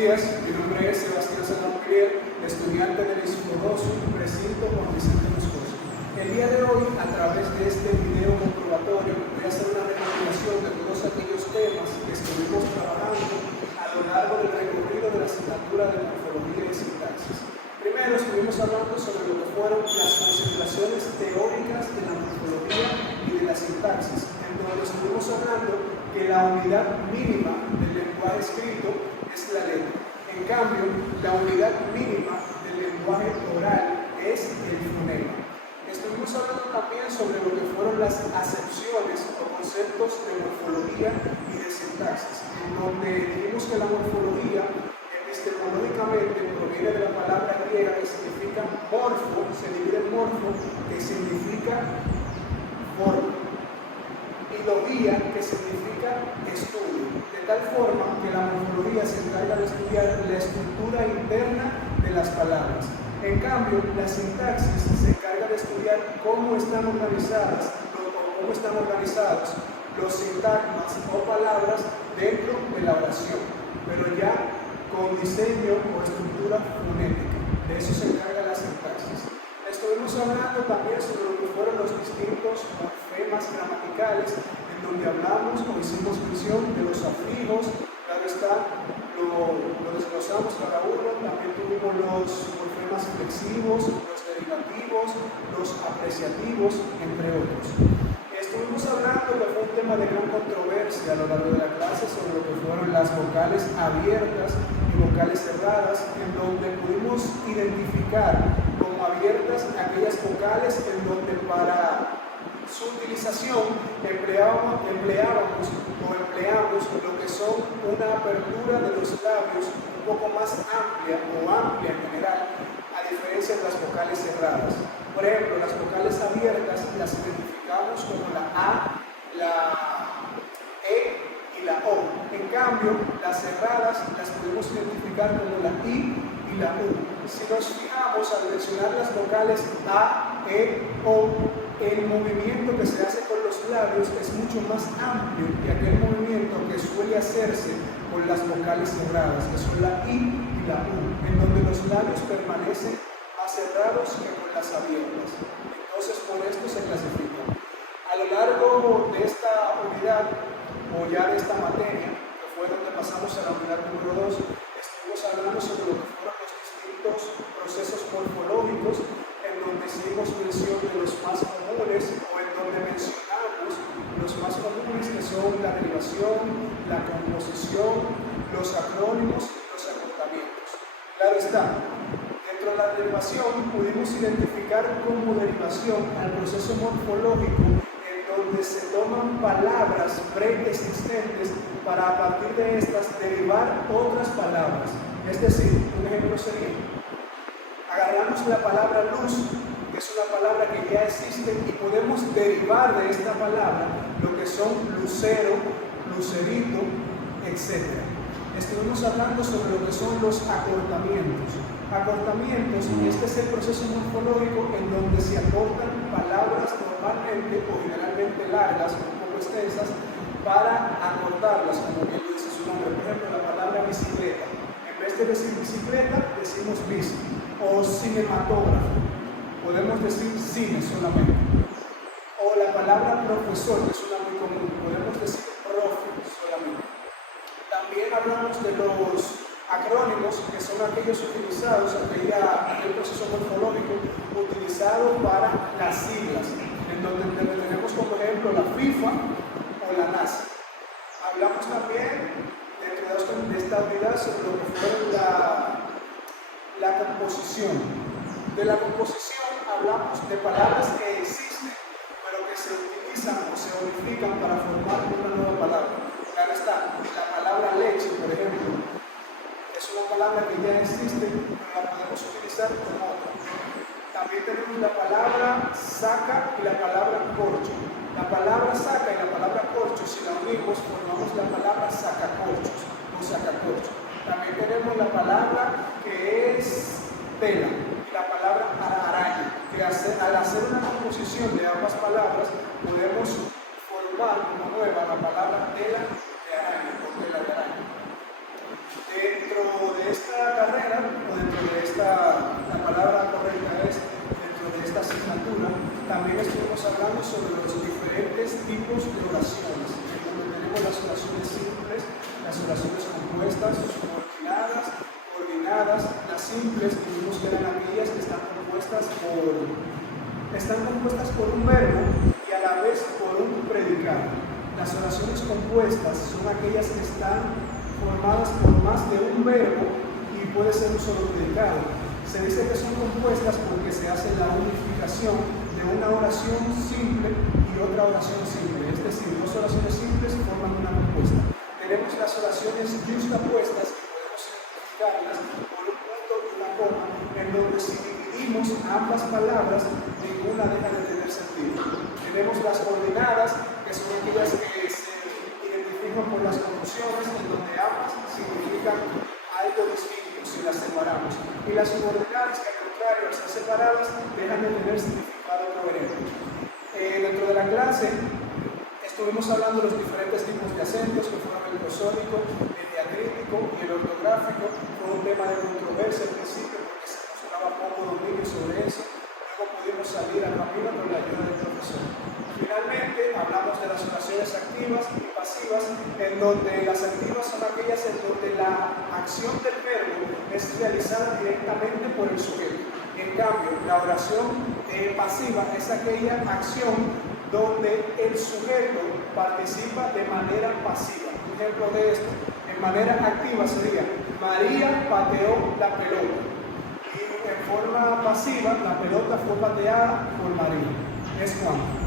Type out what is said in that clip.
días, mi nombre es Sebastián Sanamuriel, estudiante del Instituto 2, precinto Juan Vicente Moscoso. El día de hoy, a través de este video comprobatorio, voy a hacer una recopilación de todos aquellos temas que estuvimos trabajando a lo largo del recorrido de la asignatura de morfología y sintaxis. Primero estuvimos hablando sobre lo que fueron las concentraciones teóricas de la morfología y de la sintaxis, en donde estuvimos hablando que la unidad mínima del lenguaje escrito es la letra. En cambio, la unidad mínima del lenguaje oral es el fonema. Estuvimos hablando también sobre lo que fueron las acepciones o conceptos de morfología y de sintaxis, en donde dijimos que la morfología epistemológicamente proviene de la palabra griega que significa morfo, se divide en morfo, que significa forma, y logía, que significa estudio, de tal forma que la morfología se encarga de estudiar la estructura interna de las palabras. En cambio, la sintaxis se encarga de estudiar cómo están organizados los sintagmas o palabras dentro de la oración, pero ya con diseño o estructura fonética. De eso se encarga la sintaxis. Estuvimos hablando también sobre lo que fueron los distintos morfemas gramaticales, en donde hablamos o hicimos mención de los afijos, claro está, lo desglosamos cada uno. También tuvimos los morfemas flexivos, los derivativos, los apreciativos, entre otros. Estuvimos hablando que fue un tema de gran controversia a lo largo de la clase sobre lo que fueron las vocales abiertas y vocales cerradas, en donde pudimos identificar como abiertas aquellas vocales en donde para su utilización empleamos lo que son una apertura de los labios un poco más amplia o amplia en general, a diferencia de las vocales cerradas. Por ejemplo, las vocales abiertas las identificamos como la A, la E y la O. En cambio, las cerradas las podemos identificar como la I y la U. Si nos fijamos al mencionar las vocales A, E, O, el movimiento que se hace con los labios es mucho más amplio que aquel movimiento que suele hacerse con las vocales cerradas, que son la I y la U, en donde los labios permanecen más cerrados que con las abiertas. Entonces, por esto se clasifica. A lo largo de esta unidad, o ya de esta materia, que fue donde pasamos a la unidad número 2, estuvimos hablando sobre lo que fueron los distintos procesos morfológicos, en donde hicimos mención de los más comunes, o en donde mencionamos los más comunes, que son la derivación, la composición, los acrónimos y los acortamientos. Claro está, dentro de la derivación pudimos identificar como derivación al proceso morfológico en donde se toman palabras preexistentes para a partir de estas derivar otras palabras. Es decir, un ejemplo sería: agarramos la palabra luz, que es una palabra que ya existe, y podemos derivar de esta palabra lo que son lucero, lucerito, etc. Estuvimos hablando sobre lo que son los acortamientos. Acortamientos, este es el proceso morfológico en donde se acortan palabras normalmente o generalmente largas, un poco extensas, para acortarlas, como bien dice su nombre. Por ejemplo, la palabra bicicleta. En vez de decir bicicleta, decimos bici. O cinematógrafo, podemos decir cine solamente. O la palabra profesor, que es una muy común, podemos decir profe solamente. También hablamos de los acrónimos, que son aquellos utilizados, aquel proceso morfológico utilizado para las siglas, en donde tenemos como ejemplo la FIFA o la NASA. Hablamos también dentro de esta unidad sobre lo que fue la composición. De la composición hablamos de palabras que existen, pero que se utilizan o se modifican para formar una nueva palabra. Claro está, la palabra leche, por ejemplo, es una palabra que ya existe, pero la podemos utilizar como otra. También tenemos la palabra saca y la palabra corcho. La palabra saca y la palabra corcho, si la unimos, formamos la palabra sacacorchos o sacacorcho. También tenemos la palabra que es tela y la palabra araña, que al hacer una composición de ambas palabras podemos formar como nueva la palabra tela de araña o tela de araña. Dentro de estuvimos hablando sobre los diferentes tipos de oraciones, donde tenemos las oraciones simples, las oraciones compuestas, subordinadas, coordinadas. Las simples dijimos que eran aquellas que están compuestas por un verbo y a la vez por un predicado. Las oraciones compuestas son aquellas que están formadas por más de un verbo y puede ser un solo predicado. Se dice que son compuestas porque se hace la unificación de una oración simple y otra oración simple. Es decir, dos oraciones simples forman una compuesta. Tenemos las oraciones yuxtapuestas que podemos identificarlas por un punto y una coma, en donde si dividimos ambas palabras, ninguna deja de tener sentido. Tenemos las coordinadas, que son aquellas que se identifican por las conjunciones, en donde ambas significan algo distinto si las separamos. Y las subordinadas, que al contrario, al ser separadas, dejan de tener significado coherente. Dentro de la clase estuvimos hablando de los diferentes tipos de acentos, que fueron el prosódico, el diacrítico y el ortográfico. Fue un tema de controversia al principio porque se mostraba poco dominio sobre eso. Luego pudimos salir al camino con la ayuda del profesor. Finalmente hablamos de las oraciones activas y pasivas, en donde las activas son aquellas en donde la acción del verbo es realizada directamente por el sujeto. En cambio, la oración pasiva es aquella acción donde el sujeto participa de manera pasiva. Un ejemplo de esto, en manera activa sería: María pateó la pelota. Y en forma pasiva, la pelota fue pateada por María. Es Juan.